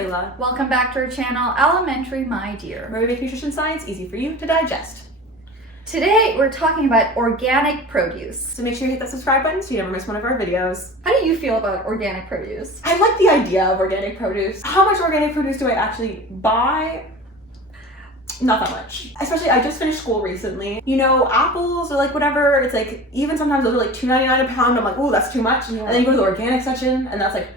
Layla. Welcome back to our channel, Elementary My Dear, where we make nutrition science easy for you to digest. Today we're talking about organic produce. So make sure you hit that subscribe button so you never miss one of our videos. How do you feel about organic produce? I like the idea of organic produce. How much organic produce do I actually buy? Not that much. Especially, I just finished school recently. You know, apples or like whatever, it's like, even sometimes those are like $2.99 a pound. I'm like, ooh, that's too much. Yeah. And then you go to the organic section and that's like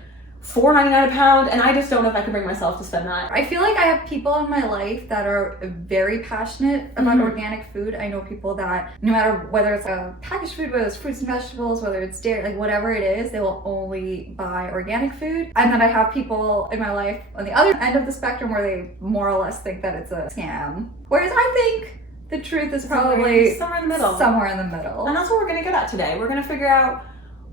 $4.99 a pound, and I just don't know if I can bring myself to spend that. I feel like I have people in my life that are very passionate about organic food. I know people that no matter whether it's a packaged food, whether it's fruits and vegetables, whether it's dairy, like whatever it is, they will only buy organic food. And then I have people in my life on the other end of the spectrum where they more or less think that it's a scam. Whereas I think the truth is probably somewhere in the middle. Somewhere in the middle. And that's what we're gonna get at today. We're gonna figure out,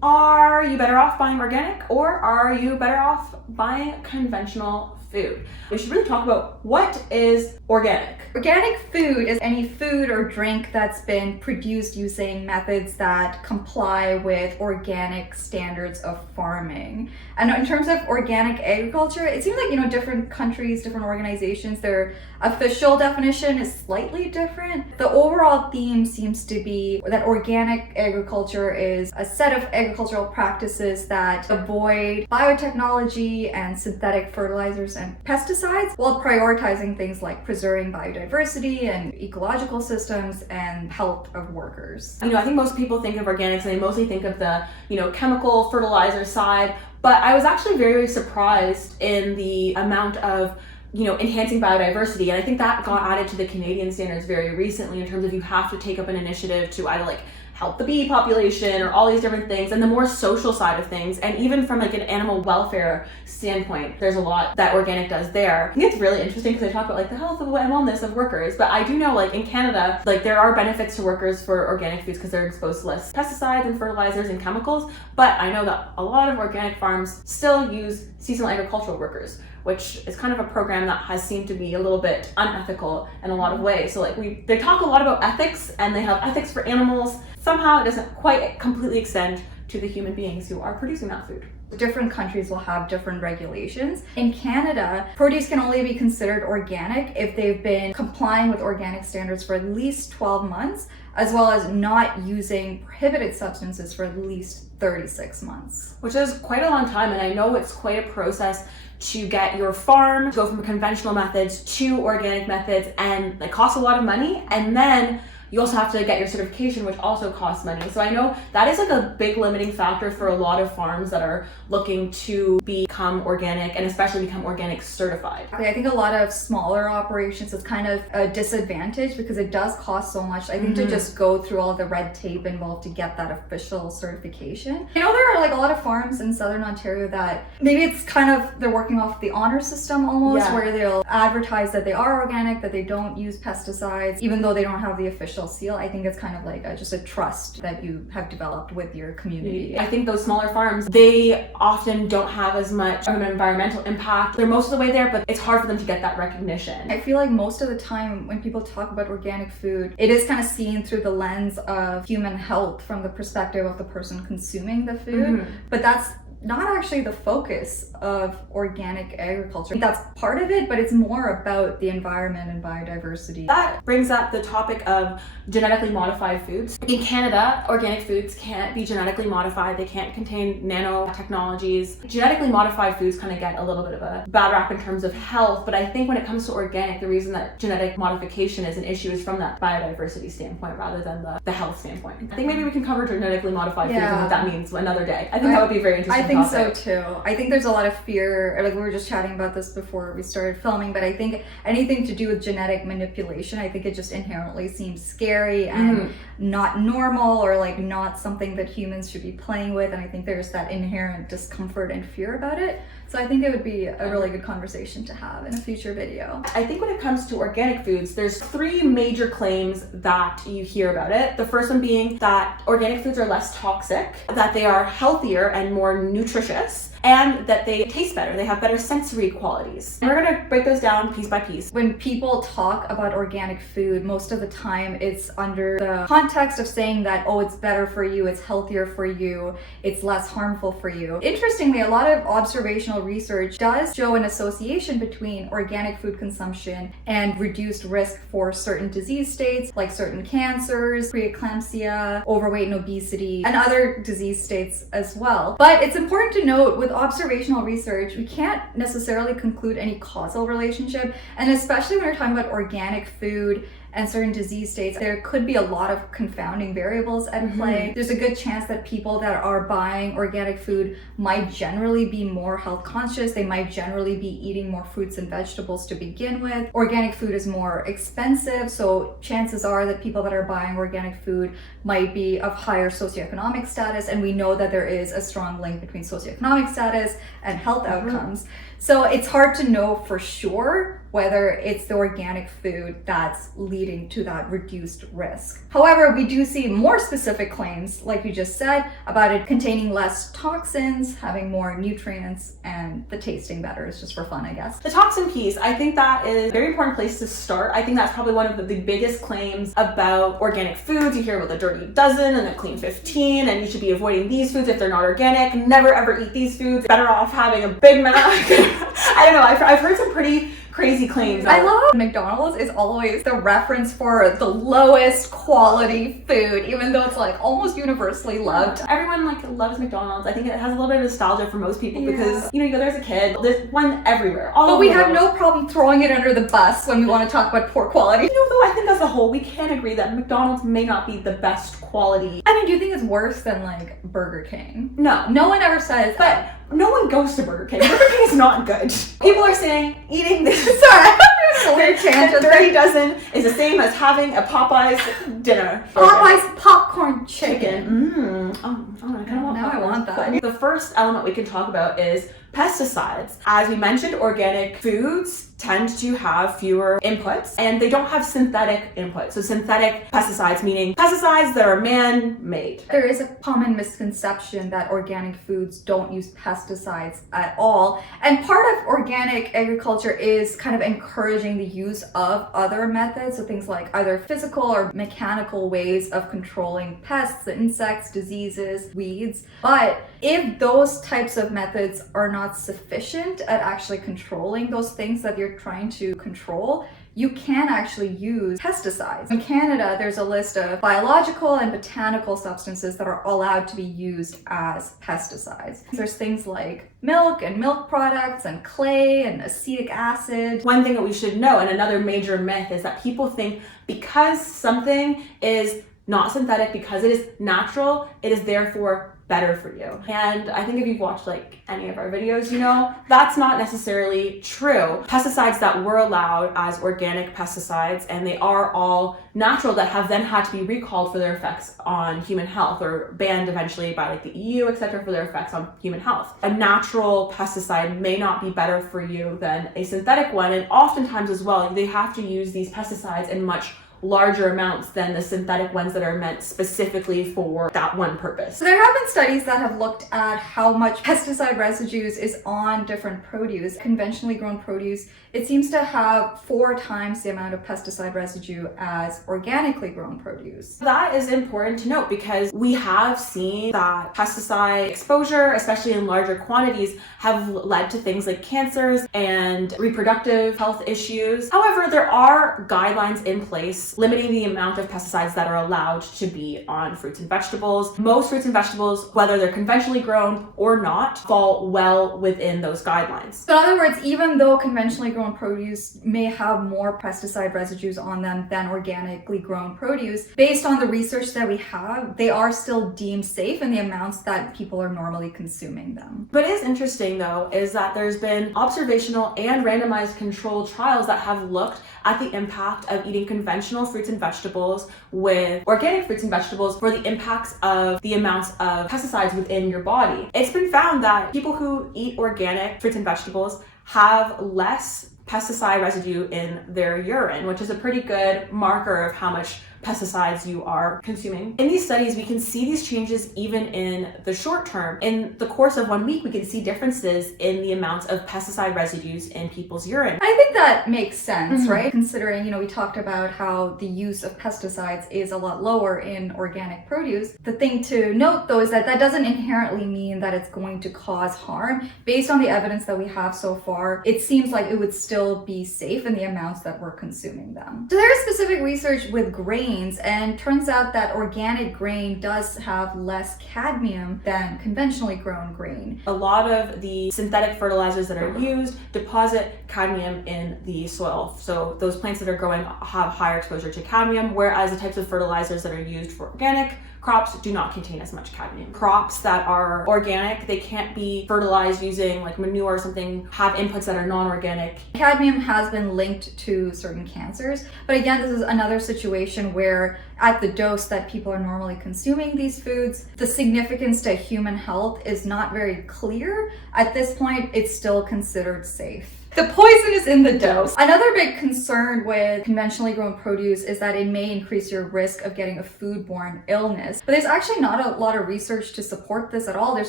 are you better off buying organic or are you better off buying conventional food? We should really talk about what is organic. Organic food is any food or drink that's been produced using methods that comply with organic standards of farming. And in terms of organic agriculture, it seems like, you know, different countries, different organizations, their official definition is slightly different. The overall theme seems to be that organic agriculture is a set of agricultural practices that avoid biotechnology and synthetic fertilizers and pesticides while prioritizing things like preserving biodiversity and ecological systems and health of workers. You know, I think most people think of organics and they mostly think of the, you know, chemical fertilizer side, but I was actually very, very surprised in the amount of, you know, enhancing biodiversity. And I think that got added to the Canadian standards very recently in terms of you have to take up an initiative to either like help the bee population or all these different things, and the more social side of things, and even from like an animal welfare standpoint, there's a lot that organic does there. I think it's really interesting because they talk about like the health and wellness of workers, but I do know like in Canada, like there are benefits to workers for organic foods because they're exposed to less pesticides and fertilizers and chemicals, but I know that a lot of organic farms still use seasonal agricultural workers, which is kind of a program that has seemed to be a little bit unethical in a lot of ways. So like they talk a lot about ethics and they have ethics for animals. Somehow it doesn't quite completely extend to the human beings who are producing that food. Different countries will have different regulations. In Canada, produce can only be considered organic if they've been complying with organic standards for at least 12 months, as well as not using prohibited substances for at least 36 months. Which is quite a long time, and I know it's quite a process to get your farm to go from conventional methods to organic methods, and it costs a lot of money, and then you also have to get your certification, which also costs money. So I know that is like a big limiting factor for a lot of farms that are looking to become organic and especially become organic certified. I think a lot of smaller operations is kind of a disadvantage because it does cost so much. I think to just go through all the red tape involved to get that official certification. I know there are like a lot of farms in Southern Ontario that maybe it's kind of, they're working off the honor system almost, where they'll advertise that they are organic, that they don't use pesticides, even though they don't have the official seal. I think it's kind of like just a trust that you have developed with your community. I think those smaller farms, they often don't have as much of an environmental impact. They're most of the way there, but it's hard for them to get that recognition. I feel like most of the time when people talk about organic food, it is kind of seen through the lens of human health from the perspective of the person consuming the food, but that's not actually the focus of organic agriculture. That's part of it, but it's more about the environment and biodiversity. That brings up the topic of genetically modified foods. In Canada, organic foods can't be genetically modified. They can't contain nanotechnologies. Genetically modified foods kind of get a little bit of a bad rap in terms of health, but I think when it comes to organic, the reason that genetic modification is an issue is from that biodiversity standpoint rather than the health standpoint. I think maybe we can cover genetically modified foods and what that means another day. I think that would be very interesting. I think so too. I think there's a lot of fear, like we were just chatting about this before we started filming, but I think anything to do with genetic manipulation, I think it just inherently seems scary and not normal, or like not something that humans should be playing with, and I think there's that inherent discomfort and fear about it. So I think it would be a really good conversation to have in a future video. I think when it comes to organic foods, there's 3 major claims that you hear about it. The first one being that organic foods are less toxic, that they are healthier and more nutritious, and that they taste better. They have better sensory qualities. And we're gonna break those down piece by piece. When people talk about organic food, most of the time it's under the context of saying that, oh, it's better for you, it's healthier for you, it's less harmful for you. Interestingly, a lot of observational research does show an association between organic food consumption and reduced risk for certain disease states, like certain cancers, preeclampsia, overweight and obesity, and other disease states as well. But it's important to note, with observational research, we can't necessarily conclude any causal relationship, and especially when we're talking about organic food and certain disease states, there could be a lot of confounding variables at play. There's a good chance that people that are buying organic food might generally be more health conscious. They might generally be eating more fruits and vegetables to begin with. Organic food is more expensive, so chances are that people that are buying organic food might be of higher socioeconomic status, and we know that there is a strong link between socioeconomic status and health outcomes. So it's hard to know for sure whether it's the organic food that's leading to that reduced risk. However, we do see more specific claims, like you just said, about it containing less toxins, having more nutrients, and the tasting better. It's just for fun, I guess. The toxin piece, I think that is a very important place to start. I think that's probably one of the biggest claims about organic foods. You hear about the dirty dozen and the clean 15, and you should be avoiding these foods if they're not organic. Never ever eat these foods. Better off having a Big Mac. I don't know, I've heard some pretty crazy claims. I love McDonald's is always the reference for the lowest quality food, even though it's like almost universally loved. Everyone like loves McDonald's. I think it has a little bit of nostalgia for most people because, you know, you go there as a kid, there's one everywhere. But we have no problem throwing it under the bus when we want to talk about poor quality. You know, though, I think as a whole, we can agree that McDonald's may not be the best quality. I mean, do you think it's worse than like Burger King? No. No one ever says that. No one goes to Burger King. Burger King is not good. People are saying eating this. Sorry, a weird tangent. 30 dozen is the same as having a Popeyes dinner. Popeyes popcorn chicken. I want that. The first element we can talk about is pesticides. As we mentioned, organic foods tend to have fewer inputs and they don't have synthetic inputs. So synthetic pesticides, meaning pesticides that are man-made. There is a common misconception that organic foods don't use pesticides at all. And part of organic agriculture is kind of encouraging the use of other methods. So things like either physical or mechanical ways of controlling pests, insects, diseases, weeds. But if those types of methods are not sufficient at actually controlling those things that you're trying to control, you can actually use pesticides. In Canada, there's a list of biological and botanical substances that are allowed to be used as pesticides. There's things like milk and milk products and clay and acetic acid. One thing that we should know, and another major myth, is that people think because something is not synthetic, because it is natural, it is therefore better for you. And I think if you've watched like any of our videos, you know, that's not necessarily true. Pesticides that were allowed as organic pesticides, and they are all natural, that have then had to be recalled for their effects on human health, or banned eventually by like the EU, etc., for their effects on human health. A natural pesticide may not be better for you than a synthetic one, and oftentimes as well, they have to use these pesticides in much larger amounts than the synthetic ones that are meant specifically for that one purpose. So there have been studies that have looked at how much pesticide residues is on different produce. Conventionally grown produce, it seems to have 4 times the amount of pesticide residue as organically grown produce. That is important to note because we have seen that pesticide exposure, especially in larger quantities, have led to things like cancers and reproductive health issues. However, there are guidelines in place limiting the amount of pesticides that are allowed to be on fruits and vegetables. Most fruits and vegetables, whether they're conventionally grown or not, fall well within those guidelines. So in other words, even though conventionally grown produce may have more pesticide residues on them than organically grown produce, based on the research that we have, they are still deemed safe in the amounts that people are normally consuming them. What is interesting though is that there's been observational and randomized controlled trials that have looked at the impact of eating conventional fruits and vegetables with organic fruits and vegetables for the impacts of the amounts of pesticides within your body. It's been found that people who eat organic fruits and vegetables have less pesticide residue in their urine, which is a pretty good marker of how much pesticides you are consuming. In these studies, we can see these changes even in the short term. In the course of 1 week, we can see differences in the amounts of pesticide residues in people's urine. I think that makes sense, right? Considering, we talked about how the use of pesticides is a lot lower in organic produce. The thing to note, though, is that that doesn't inherently mean that it's going to cause harm. Based on the evidence that we have so far, it seems like it would still be safe in the amounts that we're consuming them. So there is specific research with grains, and turns out that organic grain does have less cadmium than conventionally grown grain. A lot of the synthetic fertilizers that are used deposit cadmium in the soil. So those plants that are growing have higher exposure to cadmium, whereas the types of fertilizers that are used for organic crops do not contain as much cadmium. Crops that are organic, they can't be fertilized using like manure or something, have inputs that are non-organic. Cadmium has been linked to certain cancers, but again, this is another situation where at the dose that people are normally consuming these foods, the significance to human health is not very clear. At this point, it's still considered safe. The poison is in the dose. Another big concern with conventionally grown produce is that it may increase your risk of getting a foodborne illness. But there's actually not a lot of research to support this at all. There's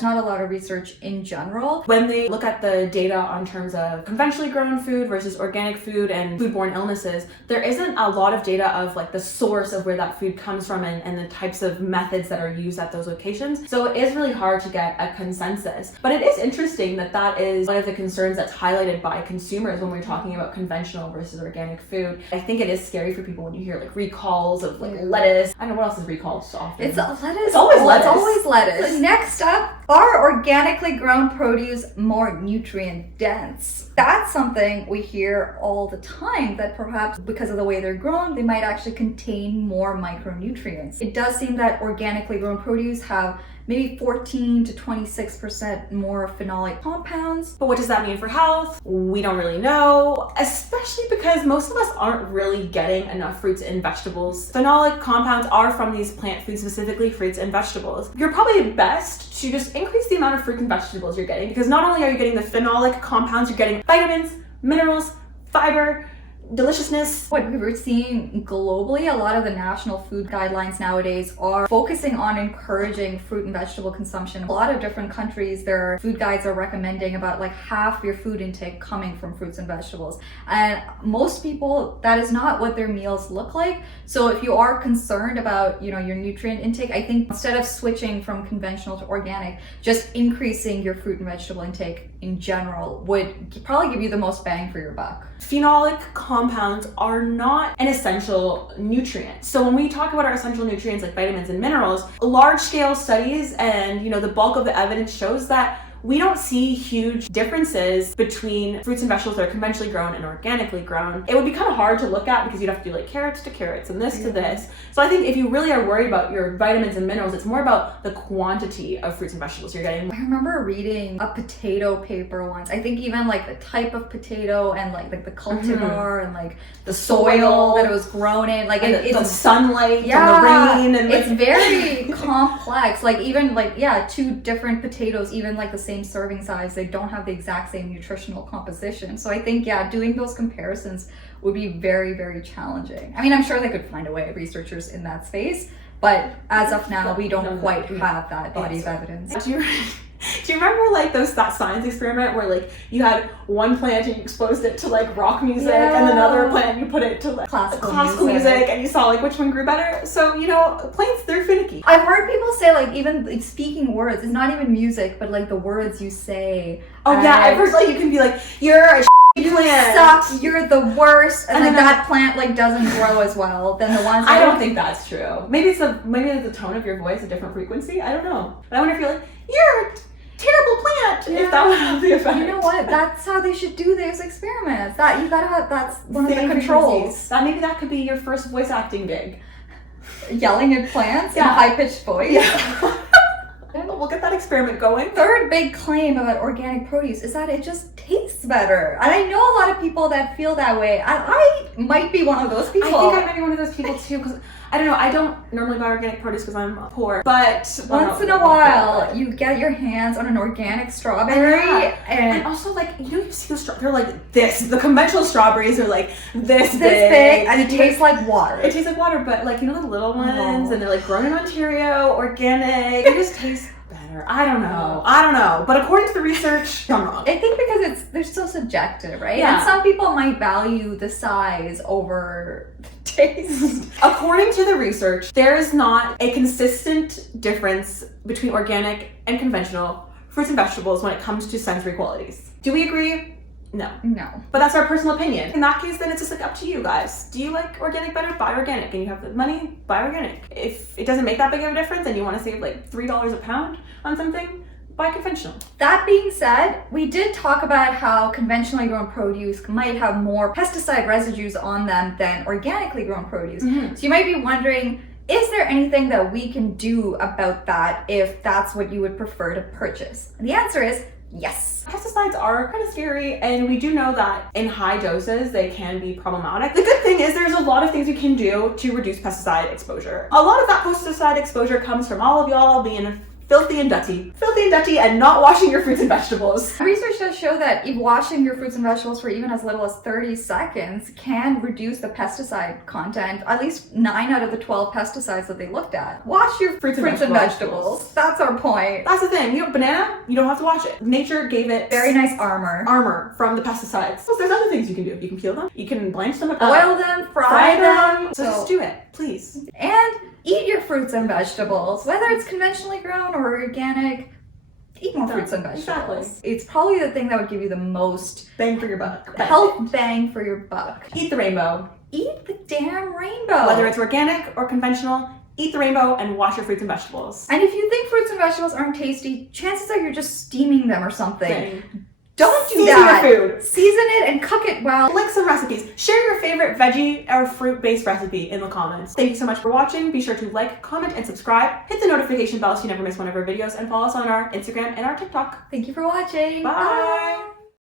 not a lot of research in general. When they look at the data on terms of conventionally grown food versus organic food and foodborne illnesses, there isn't a lot of data of like the source of where that food comes from and the types of methods that are used at those locations. So it is really hard to get a consensus. But it is interesting that that is one of the concerns that's highlighted by consumers when we're talking about conventional versus organic food. I think it is scary for people when you hear like recalls of like lettuce. I don't know what else is recalled so often. It's lettuce. It's always lettuce. It's always lettuce. So next up, are organically grown produce more nutrient dense? That's something we hear all the time, that perhaps because of the way they're grown, they might actually contain more micronutrients. It does seem that organically grown produce have maybe 14 to 26% more phenolic compounds. But what does that mean for health? We don't really know, especially because most of us aren't really getting enough fruits and vegetables. Phenolic compounds are from these plant foods, specifically fruits and vegetables. You're probably best to just increase the amount of fruit and vegetables you're getting, because not only are you getting the phenolic compounds, you're getting vitamins, minerals, fiber, deliciousness. What we were seeing globally, a lot of the national food guidelines nowadays are focusing on encouraging fruit and vegetable consumption. A lot of different countries, their food guides are recommending about like half your food intake coming from fruits and vegetables. And most people, that is not what their meals look like. So if you are concerned about, your nutrient intake, I think instead of switching from conventional to organic, just increasing your fruit and vegetable intake in general would probably give you the most bang for your buck. Phenolic compounds are not an essential nutrient. So when we talk about our essential nutrients like vitamins and minerals, large-scale studies and the bulk of the evidence shows that we don't see huge differences between fruits and vegetables that are conventionally grown and organically grown. It would be kind of hard to look at because you'd have to do like carrots to carrots and this to this. So I think if you really are worried about your vitamins and minerals, it's more about the quantity of fruits and vegetables you're getting. I remember reading a potato paper once. I think even like the type of potato and like the cultivar and like the soil that it was grown in, like it's the sunlight and the rain, and it's very complex. Like even two different potatoes, even like the same serving size, they don't have the exact same nutritional composition. So I think doing those comparisons would be very, very challenging. I mean, I'm sure they could find a way, researchers in that space, but as of now, we don't quite have that body of evidence. Do you remember like that science experiment where like you had one plant and you exposed it to like rock music and another plant you put it to like classical music and you saw like which one grew better? So plants, they're finicky. I've heard people say like even like, speaking words, it's not even music, but like the words you say. Oh yeah, I've heard like you can be like, you're a plant. Suck, you're the worst, and like that plant like doesn't grow as well than the ones. I don't think that's true. Maybe it's the tone of your voice, a different frequency. I don't know. But I wonder if you're like, you're a terrible plant, if that would have the effect. You know what? That's how they should do those experiments. That you gotta have. That's one of the controls. Maybe that could be your first voice acting gig. Yelling at plants in a high pitched voice. Yeah. We'll get that experiment going. Third big claim about organic produce is that it just tastes better. And I know a lot of people that feel that way. I might be one of those people. I think I might be one of those people too, because I don't know. I don't normally buy organic produce because I'm poor, but once in a while, you get your hands on an organic strawberry, and also like you see the they're like this. The conventional strawberries are like this big, and it tastes like water. It tastes like water, but like the little ones, and they're like grown in Ontario, organic. It just tastes better. I don't know. But according to the research, I'm wrong. I think because they're so subjective, right? Yeah. And some people might value the size over taste. According to the research, there is not a consistent difference between organic and conventional fruits and vegetables when it comes to sensory qualities. Do we agree? No. But that's our personal opinion. In that case, then it's just like up to you guys. Do you like organic better? Buy organic. And you have the money, buy organic. If it doesn't make that big of a difference and you want to save like $3 a pound on something, buy conventional. That being said, we did talk about how conventionally grown produce might have more pesticide residues on them than organically grown produce. Mm-hmm. So you might be wondering, is there anything that we can do about that if that's what you would prefer to purchase? And the answer is yes. Pesticides are kind of scary, and we do know that in high doses they can be problematic. The good thing is there's a lot of things you can do to reduce pesticide exposure. A lot of that pesticide exposure comes from all of y'all being filthy and dirty and not washing your fruits and vegetables. Research does show that washing your fruits and vegetables for even as little as 30 seconds can reduce the pesticide content, at least 9 out of the 12 pesticides that they looked at. Wash your fruits and vegetables. That's our point. That's the thing. Banana, you don't have to wash it. Nature gave it very nice armor from the pesticides. So there's other things you can do. You can peel them, you can blanch them, boil them, fry them. So just do it, please. And eat your fruits and vegetables, whether it's conventionally grown or organic. Eat more fruits and vegetables. Exactly. It's probably the thing that would give you the most bang for your buck. Health bang for your buck. Eat the rainbow. Eat the damn rainbow. Whether it's organic or conventional, eat the rainbow and wash your fruits and vegetables. And if you think fruits and vegetables aren't tasty, chances are you're just steaming them or something. Don't do that. Season your food. Season it and cook it well. Like some recipes. Share your favorite veggie or fruit-based recipe in the comments. Thank you so much for watching. Be sure to like, comment, and subscribe. Hit the notification bell so you never miss one of our videos, and follow us on our Instagram and our TikTok. Thank you for watching. Bye.